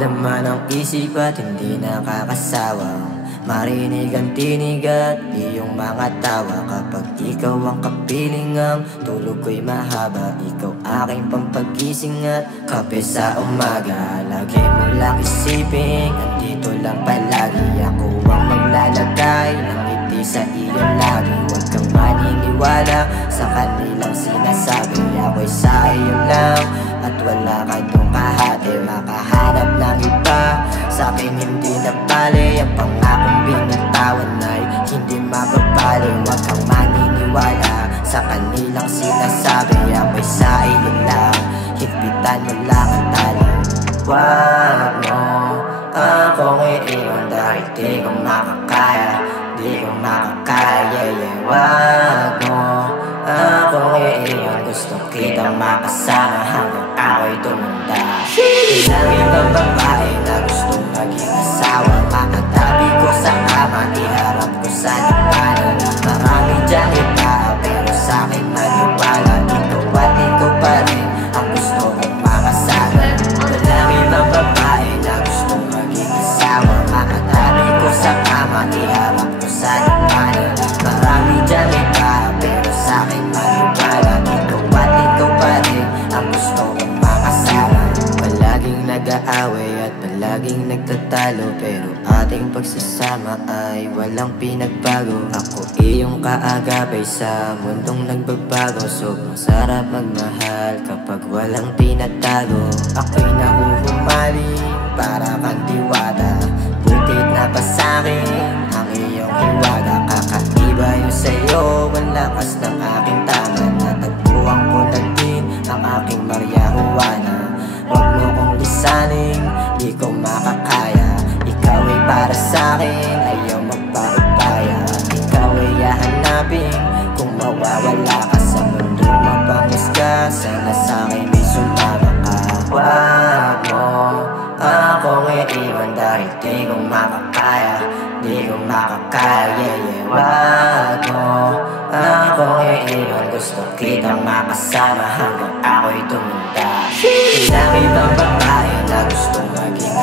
Laman ng isip at hindi nakakasawang marinig ang tinig at iyong mga tawa. Kapag ikaw ang kapiling, ang tulog ko'y mahaba. Ikaw aking pampagising at kape sa umaga. Lagi mo lang isipin, andito lang palagi. Ako ang maglalagay ng ngiti sa iyo lagi. Huwag kang maniniwala sa kanilang sinasabi. Ako'y sa iyo lang at wala ka dong kahati. Makahanap ng iba, sa'kin hindi nabali. Ang pangakong binitawan ay hindi mababali. Huwag kang maniniwala sa kanilang sinasabi. Ako'y sa iyo lang, higpitan mo lang ang tali. Huwag mo akong iiwan dahil di ko makakaya. Di ko makakaya, yeah. Huwag mo akong iiwan, gusto kitang makasama hanggang ako'y tumanda. Ilang ibang babae na gustong maging asawa, makatabi ko sa kama, iharap ko sa lipanan. Marami dyan iba, pero sa'kin maniwala. Ikaw at ikaw pa rin ang gusto kong makasama. Walang ibang babae na gustong maging asawa, makatabi ko sa kama, iharap ko sa lipanan. Marami dyan iba, pero sa'kin maniwala. Ikaw at ikaw pa rin ang gusto kong makasama. Palaging nag-aaway at palaging nagtatalo, pero ating pagsasama ay walang pinagbago. Ako iyong kaagapay sa mundong nagbabago. Sobrang sarap magmahal kapag walang tinatago. Ako'y nahuhumali para kang diwata. Butit na pa sa'kin ang iyong hiwaga. Kakaiba yung sa'yo, ang lakas ng aking tama. Natagpuan ko na din ang aking Maria Juana. Huwag mo kong lisanin, di ko makakaya. Ikaw ay para sa'kin, ayaw magpaubaya. Ikaw ay hahanapin kung mawawala ka sa mundo. Mapangis ka, sana sa'kin may sumama ka. Huwag mo akong iiwan dahil di ko makakaya. Di ko makakaya, yeah. Huwag mo akong iiwan, gusto kitang makasama hanggang ako'y tumanda. Ilang ibang babae na gustong maging